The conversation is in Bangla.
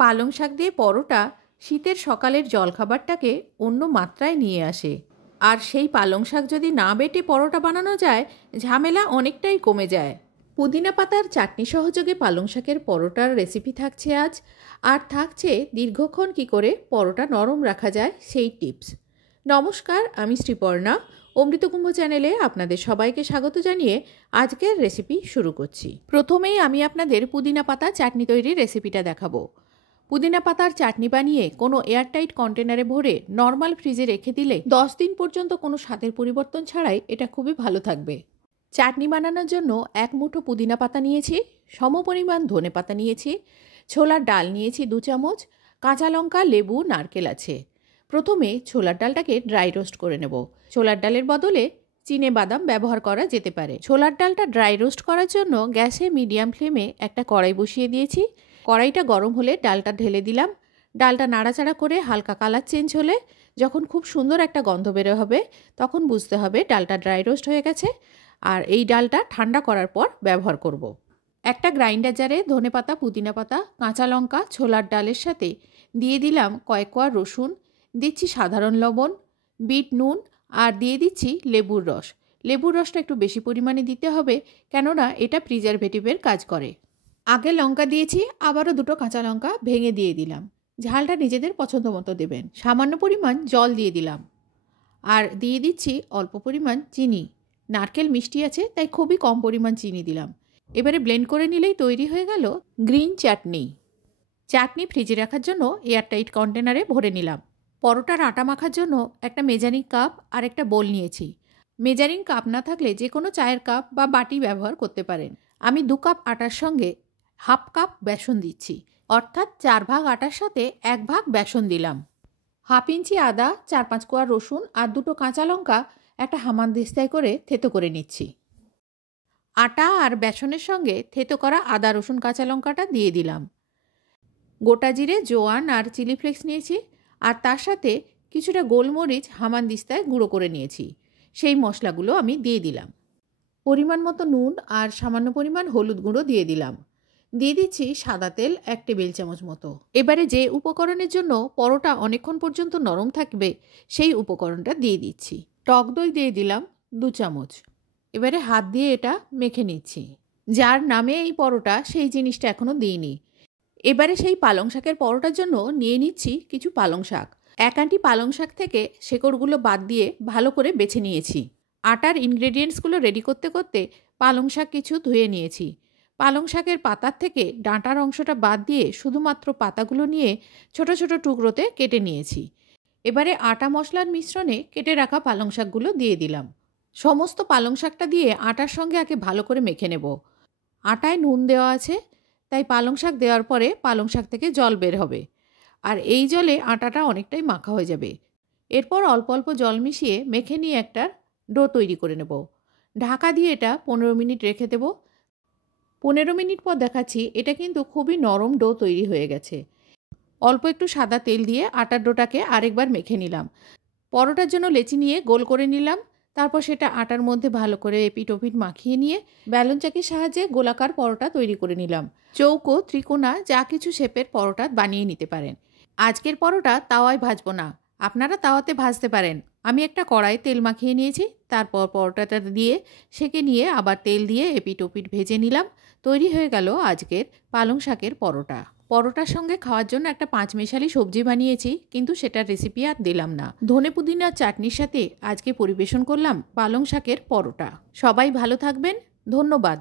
পালং শাক দিয়ে পরোটা শীতের সকালের জলখাবারটাকে অন্য মাত্রায় নিয়ে আসে। আর সেই পালং শাক যদি না বেটে পরোটা বানানো যায়, ঝামেলা অনেকটাই কমে যায়। পুদিনা পাতার চাটনি সহযোগে পালং শাকের পরোটার রেসিপি থাকছে আজ, আর থাকছে দীর্ঘক্ষণ কী করে পরোটা নরম রাখা যায় সেই টিপস। নমস্কার, আমি শ্রীপর্ণা। অমৃতকুম্ভ চ্যানেলে আপনাদের সবাইকে স্বাগত জানিয়ে আজকের রেসিপি শুরু করছি। প্রথমেই আমি আপনাদের পুদিনা পাতা চাটনি তৈরির রেসিপিটা দেখাবো। পুদিনা পাতার চাটনি বানিয়ে কোনো এয়ারটাইট কন্টেনারে ভরে নর্মাল ফ্রিজে রেখে দিলে 10 দিন পর্যন্ত কোনো স্বাদের পরিবর্তন ছাড়াই এটা খুবই ভালো থাকবে। চাটনি বানানোর জন্য 1 মুঠো পুদিনা পাতা নিয়েছি, সমপরিমাণ ধনে পাতা নিয়েছি, ছোলার ডাল নিয়েছি 2 চামচ, কাঁচা লঙ্কা, লেবু, নারকেল আছে। প্রথমে ছোলার ডালটাকে ড্রাই রোস্ট করে নেব। ছোলার ডালের বদলে চিনে বাদাম ব্যবহার করা যেতে পারে। ছোলার ডালটা ড্রাই রোস্ট করার জন্য গ্যাসে মিডিয়াম ফ্লেমে একটা কড়াই বসিয়ে দিয়েছি। কড়াইটা গরম হলে ডালটা ঢেলে দিলাম। ডালটা নাড়াচাড়া করে হালকা কালার চেঞ্জ হলে যখন খুব সুন্দর একটা গন্ধ বেরো হবে, তখন বুঝতে হবে ডালটা ড্রাই রোস্ট হয়ে গেছে। আর এই ডালটা ঠান্ডা করার পর ব্যবহার করব। একটা গ্রাইন্ডার জারে ধনেপাতা, পুদিনা পাতা, কাঁচা লঙ্কা, ছোলার ডালের সাথে দিয়ে দিলাম কয়েক কোয়া রসুন, দিচ্ছি সাধারণ লবণ, বিট নুন, আর দিয়ে দিচ্ছি লেবুর রস। লেবুর রসটা একটু বেশি পরিমাণে দিতে হবে, কেননা এটা প্রিজারভেটিভের কাজ করে। আগে লঙ্কা দিয়েছি, আবারও 2টো কাঁচা লঙ্কা ভেঙে দিয়ে দিলাম। ঝালটা নিজেদের পছন্দ মতো দেবেন। সামান্য পরিমাণ জল দিয়ে দিলাম, আর দিয়ে দিচ্ছি অল্প পরিমাণ চিনি। নারকেল মিষ্টি আছে, তাই খুবই কম পরিমাণ চিনি দিলাম। এবারে ব্লেন্ড করে নিলেই তৈরি হয়ে গেল গ্রিন চাটনি। চাটনি ফ্রিজে রাখার জন্য এয়ারটাইট কন্টেনারে ভরে নিলাম। পরোটার আটা মাখার জন্য একটা মেজারিং কাপ আর একটা বোল নিয়েছি। মেজারিং কাপ না থাকলে যে কোনো চায়ের কাপ বা বাটি ব্যবহার করতে পারেন। আমি 2 কাপ আটার সঙ্গে হাফ কাপ বেসন দিচ্ছি, অর্থাৎ 4 ভাগ আটার সাথে 1 ভাগ বেসন দিলাম। হাফ ইঞ্চি আদা, 4-5 কোয়া রসুন আর 2টো কাঁচা লঙ্কা একটা হামানদিস্তায় করে থেতো করে নিচ্ছি। আটা আর বেসনের সঙ্গে থেতো করা আদা, রসুন, কাঁচা লঙ্কাটা দিয়ে দিলাম। গোটা জিরে, জোয়ান আর চিলি ফ্লেক্স নিয়েছি, আর তার সাথে কিছুটা গোলমরিচ হামানদিস্তায় গুঁড়ো করে নিয়েছি। সেই মশলাগুলো আমি দিয়ে দিলাম। পরিমাণ মতো নুন আর সামান্য পরিমাণ হলুদ গুঁড়ো দিয়ে দিলাম। দিয়ে দিচ্ছি সাদা তেল 1 টেবিল চামচ মতো। এবারে যে উপকরণের জন্য পরোটা অনেকক্ষণ পর্যন্ত নরম থাকবে, সেই উপকরণটা দিয়ে দিচ্ছি। টক দই দিয়ে দিলাম 2 চামচ। এবারে হাত দিয়ে এটা মেখে নিচ্ছি। যার নামে এই পরোটা, সেই জিনিসটা এখনও দিইনি। এবারে সেই পালং শাকের পরোটার জন্য নিয়ে নিচ্ছি কিছু পালং শাক। 1 আঁটি পালং শাক থেকে শেকড়গুলো বাদ দিয়ে ভালো করে বেছে নিয়েছি। আটার ইনগ্রেডিয়েন্টসগুলো রেডি করতে করতে পালং শাক কিছু ধুয়ে নিয়েছি। পালং শাকের পাতার থেকে ডাঁটার অংশটা বাদ দিয়ে শুধুমাত্র পাতাগুলো নিয়ে ছোট ছোট টুকরোতে কেটে নিয়েছি। এবারে আটা মশলার মিশ্রণে কেটে রাখা পালং শাকগুলো দিয়ে দিলাম। সমস্ত পালং শাকটা দিয়ে আটার সঙ্গে আগে ভালো করে মেখে নেব। আটায় নুন দেওয়া আছে, তাই পালং শাক দেওয়ার পরে পালং শাক থেকে জল বের হবে, আর এই জলে আটাটা অনেকটাই মাখা হয়ে যাবে। এরপর অল্প অল্প জল মিশিয়ে মেখে নিয়ে একটা ডো তৈরি করে নেব। ঢাকা দিয়ে এটা 15 মিনিট রেখে দেব। 15 মিনিট পর দেখাচ্ছি, এটা কিন্তু খুবই নরম ডো তৈরি হয়ে গেছে। অল্প একটু সাদা তেল দিয়ে আটার ডোটাকে আরেকবার মেখে নিলাম। পরোটার জন্য লেচি নিয়ে গোল করে নিলাম। তারপর সেটা আটার মধ্যে ভালো করে এপিট ওপিট মাখিয়ে নিয়ে বেলুন চাকির সাহায্যে গোলাকার পরোটা তৈরি করে নিলাম। চৌকো, ত্রিকোণা, যা কিছু শেপের পরোটা বানিয়ে নিতে পারেন। আজকের পরোটা তাওয়ায় ভাজবো না, আপনারা তাওয়াতে ভাজতে পারেন। আমি একটা কড়াই তেল মাখিয়ে নিয়েছি, তারপর পরোটাটা দিয়ে সেঁকে নিয়ে আবার তেল দিয়ে এপিট ওপিট ভেজে নিলাম। তৈরি হয়ে গেল আজকের পালং শাকের পরোটা। পরোটার সঙ্গে খাওয়ার জন্য একটা 5 মেশালি সবজি বানিয়েছি, কিন্তু সেটার রেসিপি আর দিলাম না। ধনে পুদিনার চাটনির সাথে আজকে পরিবেশন করলাম পালং শাকের পরোটা। সবাই ভালো থাকবেন, ধন্যবাদ।